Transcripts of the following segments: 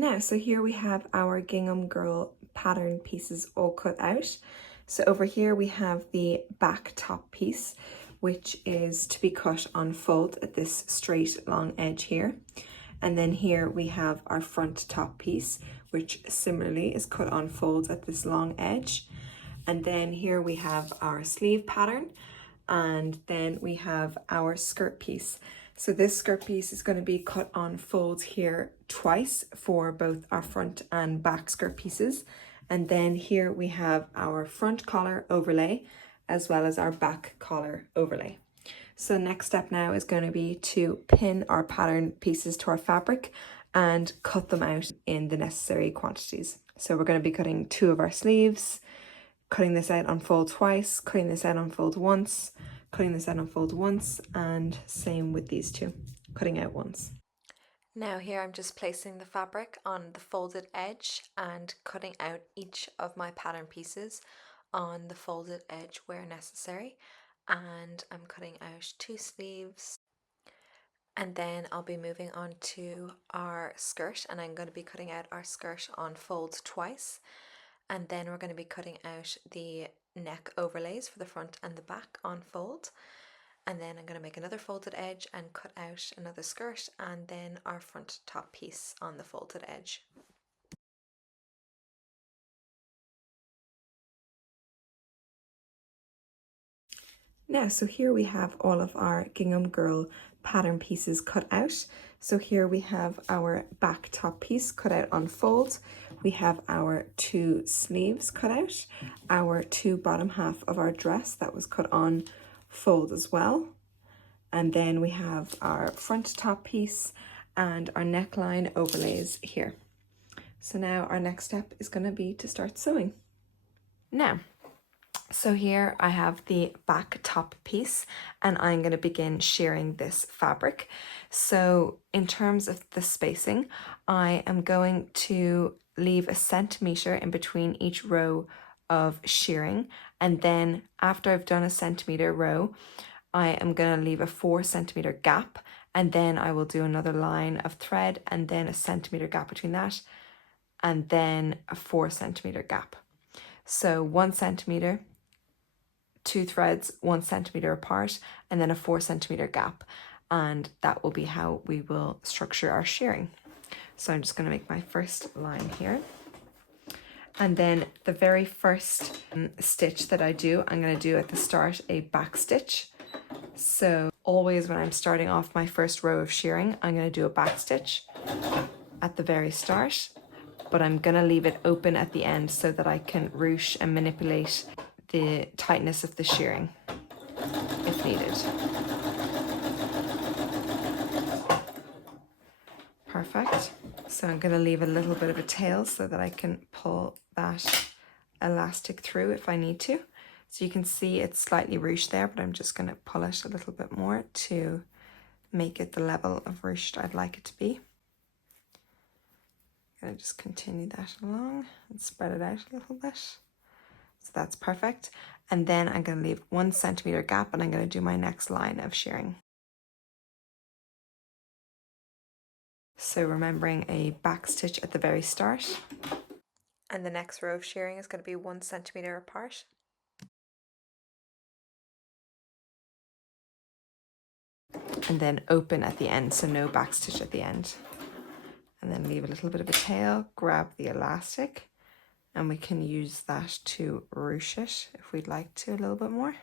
Now, so here we have our Gingham Girl pattern pieces all cut out. So over here we have the back top piece, which is to be cut on fold at this straight long edge here. And then here we have our front top piece, which similarly is cut on folds at this long edge. And then here we have our sleeve pattern, and then we have our skirt piece. So this skirt piece is going to be cut on folds here twice for both our front and back skirt pieces. And then here we have our front collar overlay as well as our back collar overlay. So next step now is going to be to pin our pattern pieces to our fabric and cut them out in the necessary quantities. So we're going to be cutting 2 of our sleeves, cutting this out on fold twice, cutting this out on fold once, cutting this out on fold once, and same with these 2, cutting out once. Now here I'm just placing the fabric on the folded edge and cutting out each of my pattern pieces on the folded edge where necessary. And I'm cutting out 2 sleeves, and then I'll be moving on to our skirt, and I'm going to be cutting out our skirt on folds twice, and then we're going to be cutting out the neck overlays for the front and the back on fold, and then I'm going to make another folded edge and cut out another skirt, and then our front top piece on the folded edge. Now, so here we have all of our Gingham Girl pattern pieces cut out. So here we have our back top piece cut out on fold. We have our 2 sleeves cut out, our 2 bottom half of our dress that was cut on fold as well. And then we have our front top piece and our neckline overlays here. So now our next step is going to be to start sewing. Now, so here I have the back top piece, and I'm going to begin shearing this fabric. So in terms of the spacing, I am going to leave a centimetre in between each row of shearing, and then after I've done a centimetre row, I am going to leave a 4 centimetre gap, and then I will do another line of thread and then a centimetre gap between that, and then a 4 centimetre gap. So 1 centimetre, 2 threads 1 centimetre apart, and then a 4 centimetre gap, and that will be how we will structure our shearing. So I'm just going to make my first line here, and then the very first stitch that I do, I'm going to do at the start a back stitch. So always when I'm starting off my first row of shearing, I'm going to do a back stitch at the very start, but I'm going to leave it open at the end so that I can ruche and manipulate the tightness of the shearing if needed. Perfect. So I'm going to leave a little bit of a tail so that I can pull that elastic through if I need to. So you can see it's slightly ruched there, but I'm just going to pull it a little bit more to make it the level of ruched I'd like it to be. I'm going to just continue that along and spread it out a little bit. So that's perfect. And then I'm going to leave 1 centimetre gap, and I'm going to do my next line of shearing. So remembering a back stitch at the very start. And the next row of shearing is going to be 1 centimetre apart. And then open at the end, so no back stitch at the end. And then leave a little bit of a tail, grab the elastic, and we can use that to ruche it if we'd like to a little bit more.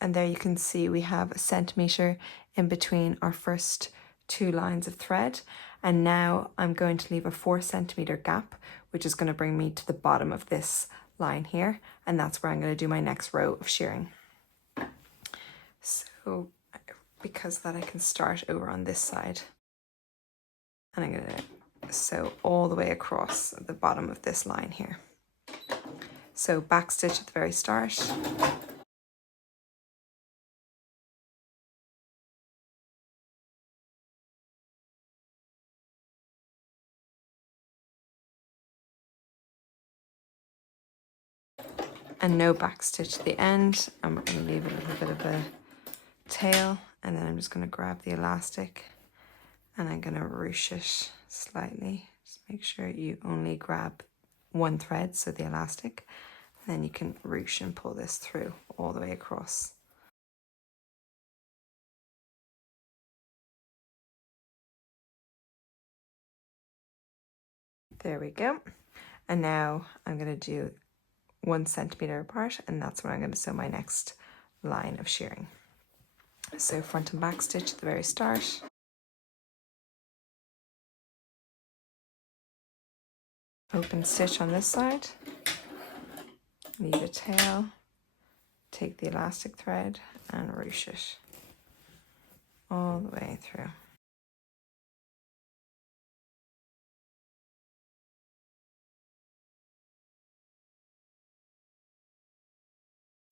And there you can see we have a centimetre in between our first 2 lines of thread. And now I'm going to leave a 4 centimetre gap, which is going to bring me to the bottom of this line here. And that's where I'm going to do my next row of shearing. So because of that, I can start over on this side. And I'm going to sew all the way across the bottom of this line here. So back stitch at the very start. And no back stitch at the end. And we're going to leave a little bit of a tail, and then I'm just going to grab the elastic And I'm going to ruche it slightly. Just make sure you only grab one thread, so the elastic. Then you can ruche and pull this through all the way across. There we go. And now I'm going to do 1 centimeter apart, and that's where I'm going to sew my next line of shearing. So front and back stitch at the very start. Open stitch on this side. Leave a tail. Take the elastic thread and ruche it all the way through.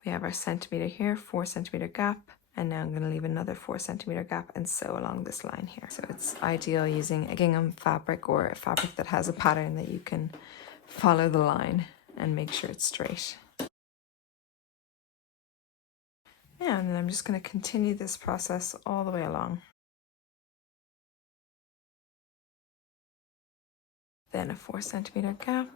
We have our centimeter here, 4 centimeter gap, and now I'm going to leave another 4 centimeter gap and sew along this line here. So it's ideal using a gingham fabric or a fabric that has a pattern that you can follow the line and make sure it's straight. Yeah, and then I'm just going to continue this process all the way along. Then a 4 centimeter gap.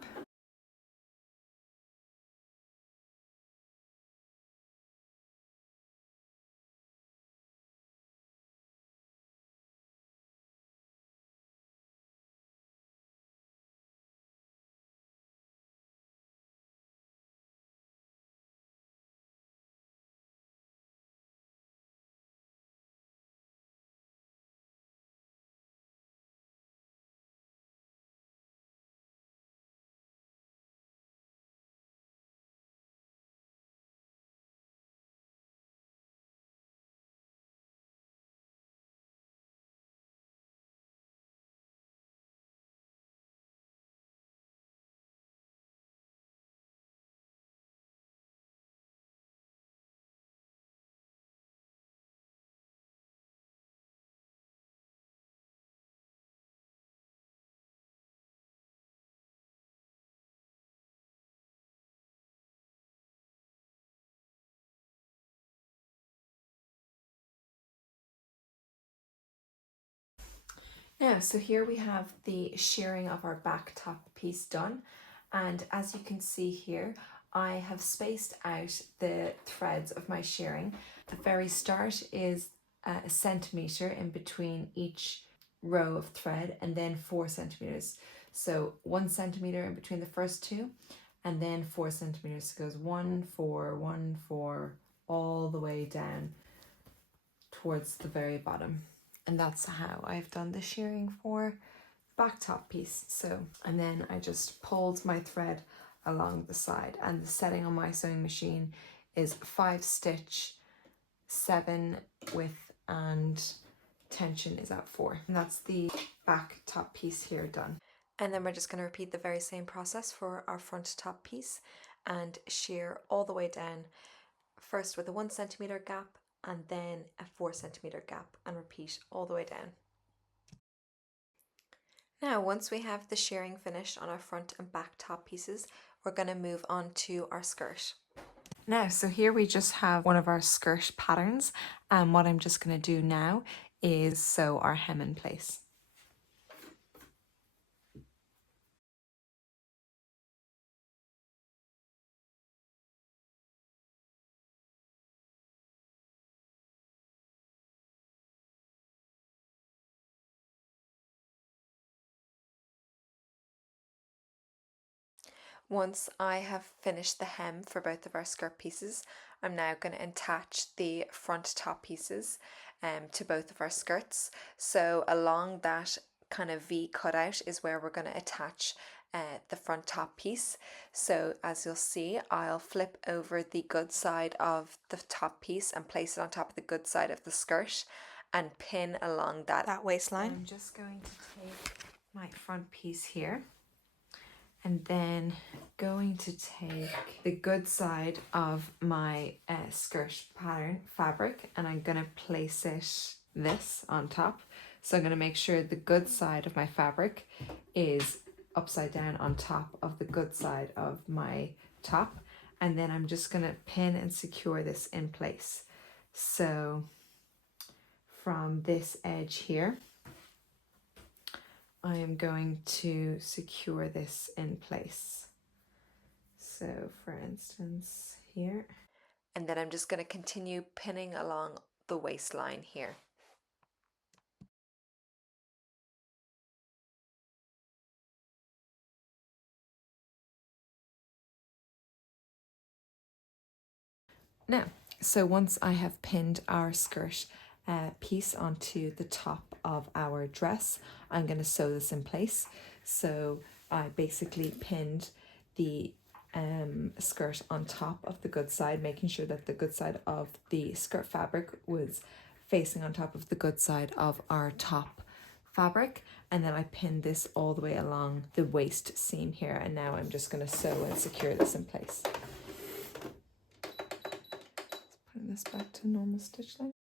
Now, so here we have the shearing of our back top piece done, and as you can see here, I have spaced out the threads of my shearing. The very start is a centimeter in between each row of thread, and then 4 centimeters. So 1 centimeter in between the first two, and then 4 centimeters. So it goes 1, 4, 1, 4, all the way down towards the very bottom. And that's how I've done the shearing for back top piece. So, and then I just pulled my thread along the side, and the setting on my sewing machine is 5 stitch, 7 width, and tension is at 4. And that's the back top piece here done. And then we're just going to repeat the very same process for our front top piece and shear all the way down, first with a 1 centimeter gap and then a 4 centimeter gap, and repeat all the way down. Now, once we have the shearing finished on our front and back top pieces, we're going to move on to our skirt. Now, so here we just have one of our skirt patterns, and what I'm just going to do now is sew our hem in place. Once I have finished the hem for both of our skirt pieces, I'm now going to attach the front top pieces to both of our skirts. So along that kind of V cutout is where we're going to attach the front top piece. So as you'll see, I'll flip over the good side of the top piece and place it on top of the good side of the skirt and pin along that waistline. I'm just going to take my front piece here, and then going to take the good side of my skirt pattern fabric, and I'm going to place this on top. So I'm going to make sure the good side of my fabric is upside down on top of the good side of my top, and then I'm just going to pin and secure this in place. So from this edge here, I am going to secure this in place. So for instance here, and then I'm just going to continue pinning along the waistline here. Now, so once I have pinned our skirt piece onto the top of our dress, I'm going to sew this in place. So I basically pinned the skirt on top of the good side, making sure that the good side of the skirt fabric was facing on top of the good side of our top fabric, and then I pinned this all the way along the waist seam here, and now I'm just going to sew and secure this in place. Putting this back to normal stitch length.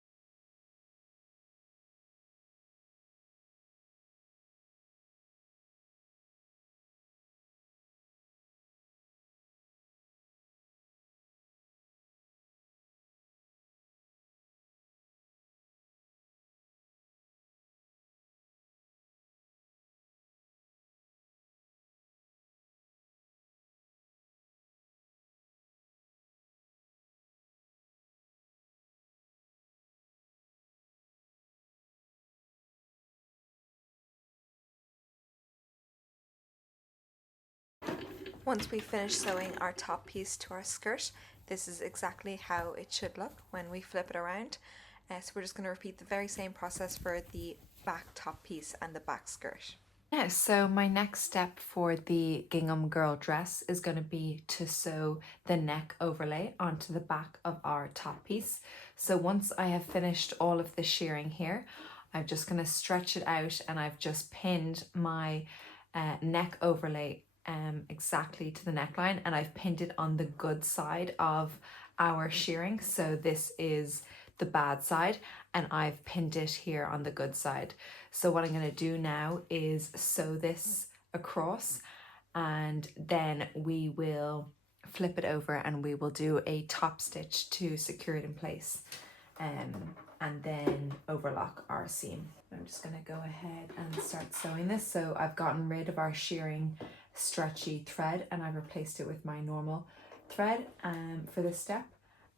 Once we finish sewing our top piece to our skirt, this is exactly how it should look when we flip it around. So we're just going to repeat the very same process for the back top piece and the back skirt. Yeah, so my next step for the Gingham Girl dress is going to be to sew the neck overlay onto the back of our top piece. So once I have finished all of the shearing here, I'm just going to stretch it out, and I've just pinned my neck overlay exactly to the neckline, and I've pinned it on the good side of our shearing. So this is the bad side, and I've pinned it here on the good side. So what I'm going to do now is sew this across, and then we will flip it over and we will do a top stitch to secure it in place, and then overlock our seam. I'm just going to go ahead and start sewing this. So I've gotten rid of our shearing stretchy thread, and I've replaced it with my normal thread for this step,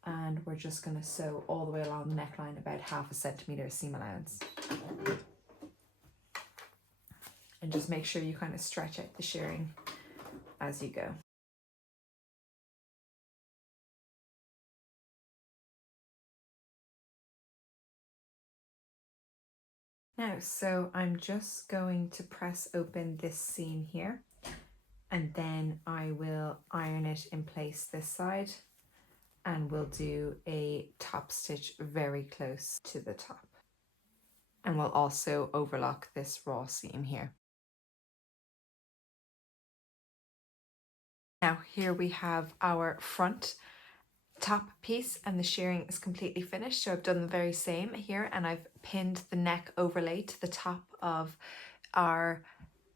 and we're just going to sew all the way along the neckline, about 1/2 centimeter seam allowance. And just make sure you kind of stretch out the shearing as you go. Now, so I'm just going to press open this seam here, and then I will iron it in place this side, and we'll do a top stitch very close to the top. And we'll also overlock this raw seam here. Now here we have our front top piece, and the shearing is completely finished. So I've done the very same here, and I've pinned the neck overlay to the top of our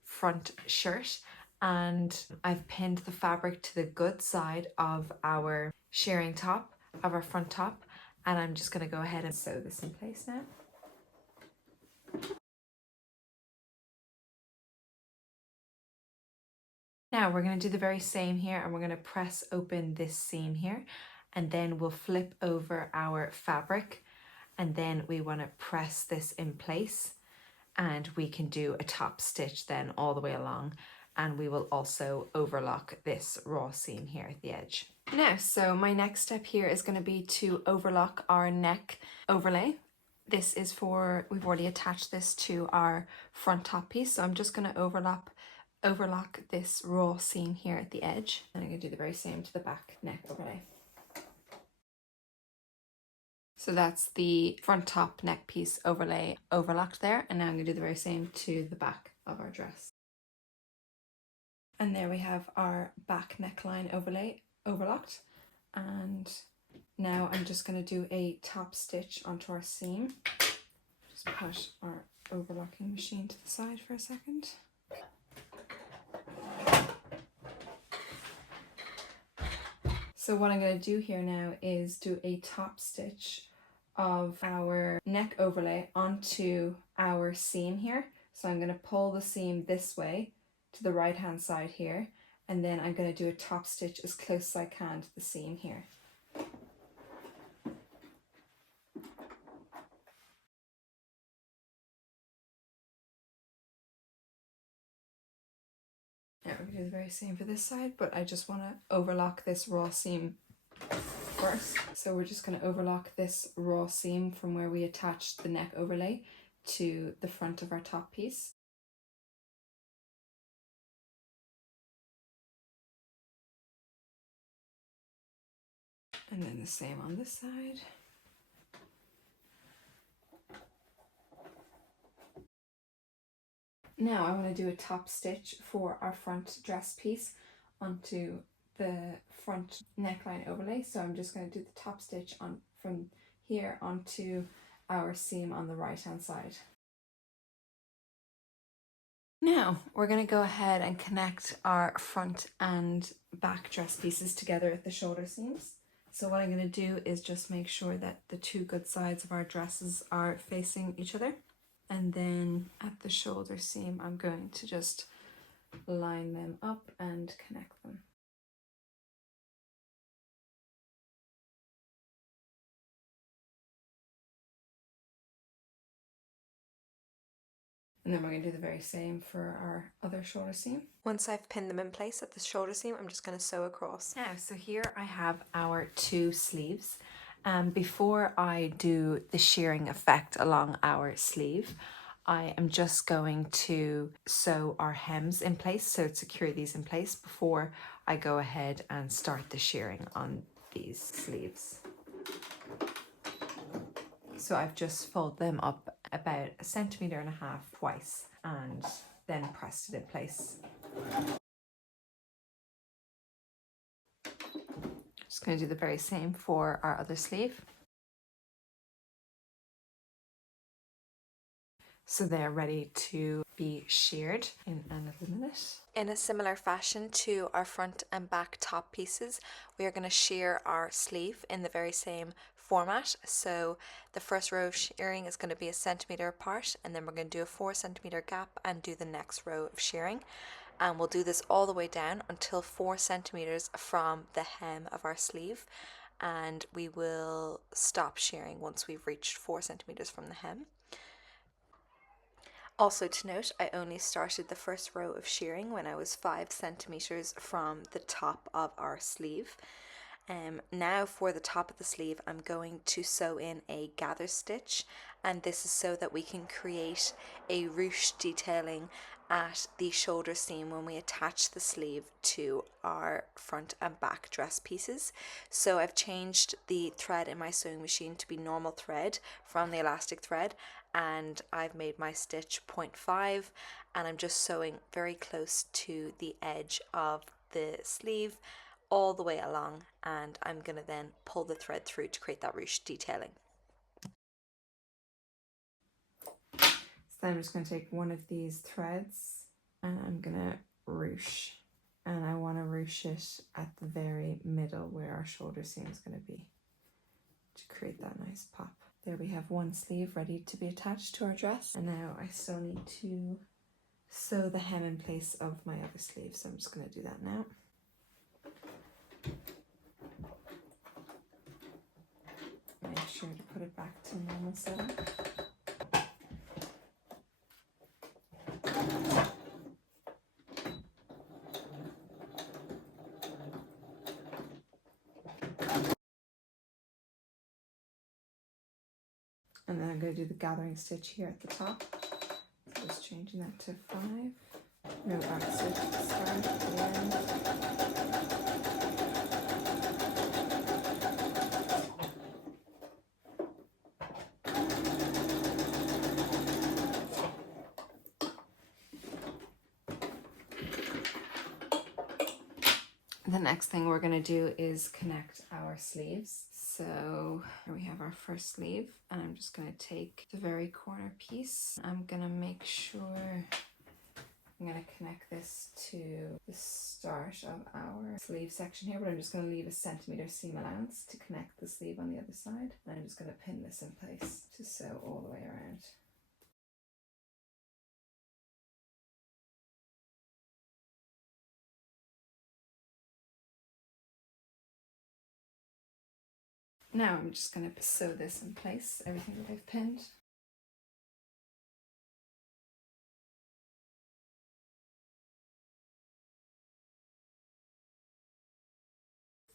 front shirt, and I've pinned the fabric to the good side of our shearing top, of our front top, and I'm just going to go ahead and sew this in place now. Now we're going to do the very same here, and we're going to press open this seam here, and then we'll flip over our fabric, and then we want to press this in place, and we can do a top stitch then all the way along, and we will also overlock this raw seam here at the edge. Now, so my next step here is going to be to overlock our neck overlay. This is for, we've already attached this to our front top piece, so I'm just going to overlock this raw seam here at the edge, and I'm going to do the very same to the back neck overlay. So that's the front top neck piece overlay overlocked there, and now I'm going to do the very same to the back of our dress. And there we have our back neckline overlay overlocked, and now I'm just going to do a top stitch onto our seam. Just put our overlocking machine to the side for a second. So what I'm going to do here now is do a top stitch of our neck overlay onto our seam here. So I'm going to pull the seam this way to the right hand side here, and then I'm going to do a top stitch as close as I can to the seam here. Now we're going to do the very same for this side, but I just want to overlock this raw seam first. So we're just going to overlock this raw seam from where we attached the neck overlay to the front of our top piece. And then the same on this side. Now I want to do a top stitch for our front dress piece onto the front neckline overlay. So I'm just going to do the top stitch on from here onto our seam on the right hand side. Now we're going to go ahead and connect our front and back dress pieces together at the shoulder seams. So what I'm going to do is just make sure that the two good sides of our dresses are facing each other. And then at the shoulder seam, I'm going to just line them up and connect them. And then we're going to do the very same for our other shoulder seam. Once I've pinned them in place at the shoulder seam, I'm just going to sew across. Now, so here I have our two sleeves. Before I do the shearing effect along our sleeve, I am just going to sew our hems in place, so secure these in place before I go ahead and start the shearing on these sleeves. So I've just folded them up about 1.5 centimeters twice and then pressed it in place. Just going to do the very same for our other sleeve. So they're ready to be sheared in a little minute. In a similar fashion to our front and back top pieces, we are going to shear our sleeve in the very same format. So the first row of shearing is going to be 1 centimeter apart, and then we're going to do a 4 centimeter gap and do the next row of shearing. And we'll do this all the way down until 4 centimeters from the hem of our sleeve, and we will stop shearing once we've reached 4 centimeters from the hem. Also to note, I only started the first row of shearing when I was 5 centimeters from the top of our sleeve. Now for the top of the sleeve, I'm going to sew in a gather stitch, and this is so that we can create a ruche detailing at the shoulder seam when we attach the sleeve to our front and back dress pieces. So I've changed the thread in my sewing machine to be normal thread from the elastic thread, and I've made my stitch 0.5, and I'm just sewing very close to the edge of the sleeve all the way along, and I'm going to then pull the thread through to create that ruche detailing. So then I'm just going to take one of these threads and I'm going to ruche, and I want to ruche it at the very middle where our shoulder seam is going to be to create that nice pop. There we have one sleeve ready to be attached to our dress, and now I still need to sew the hem in place of my other sleeve, so I'm just going to do that now. Make sure to put it back to normal setting. And then I'm going to do the gathering stitch here at the top. So just changing that to 5. No back stitch at the start, at the end. The next thing we're going to do is connect our sleeves. So here we have our first sleeve, and I'm just going to take the very corner piece. I'm going to make sure I'm going to connect this to the start of our sleeve section here, but I'm just going to leave 1 centimeter seam allowance to connect the sleeve on the other side. And I'm just going to pin this in place to sew all the way around. Now I'm just going to sew this in place, everything that I've pinned.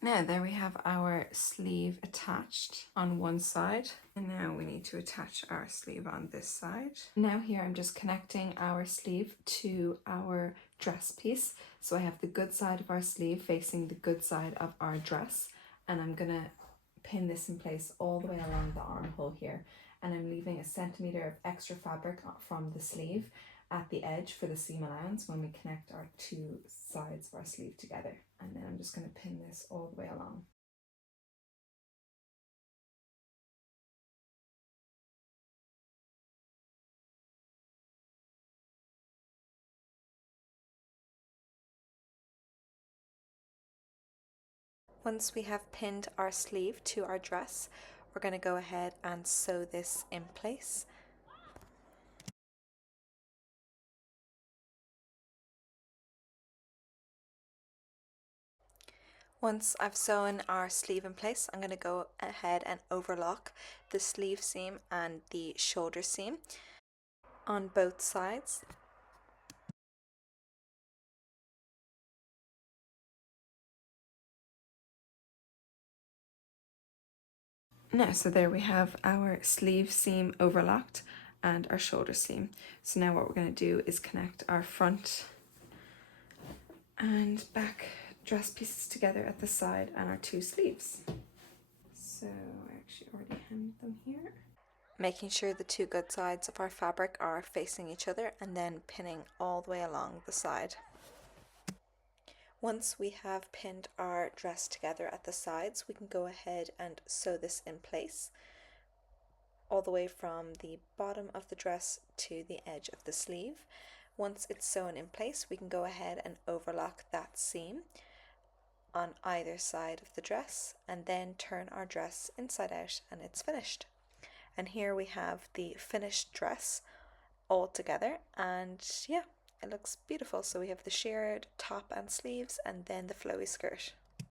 Now there we have our sleeve attached on one side, and now we need to attach our sleeve on this side. Now here I'm just connecting our sleeve to our dress piece. So I have the good side of our sleeve facing the good side of our dress, and I'm gonna pin this in place all the way along the armhole here, and I'm leaving a centimetre of extra fabric from the sleeve at the edge for the seam allowance when we connect our two sides of our sleeve together. And then I'm just going to pin this all the way along. Once we have pinned our sleeve to our dress, we're going to go ahead and sew this in place. Once I've sewn our sleeve in place, I'm going to go ahead and overlock the sleeve seam and the shoulder seam on both sides. Now, so there we have our sleeve seam overlocked and our shoulder seam. So now what we're going to do is connect our front and back dress pieces together at the side and our two sleeves. So I actually already hemmed them here. Making sure the two good sides of our fabric are facing each other and then pinning all the way along the side. Once we have pinned our dress together at the sides, we can go ahead and sew this in place all the way from the bottom of the dress to the edge of the sleeve. Once it's sewn in place, we can go ahead and overlock that seam on either side of the dress and then turn our dress inside out, and it's finished. And here we have the finished dress all together, and yeah, it looks beautiful. So we have the sheared top and sleeves and then the flowy skirt.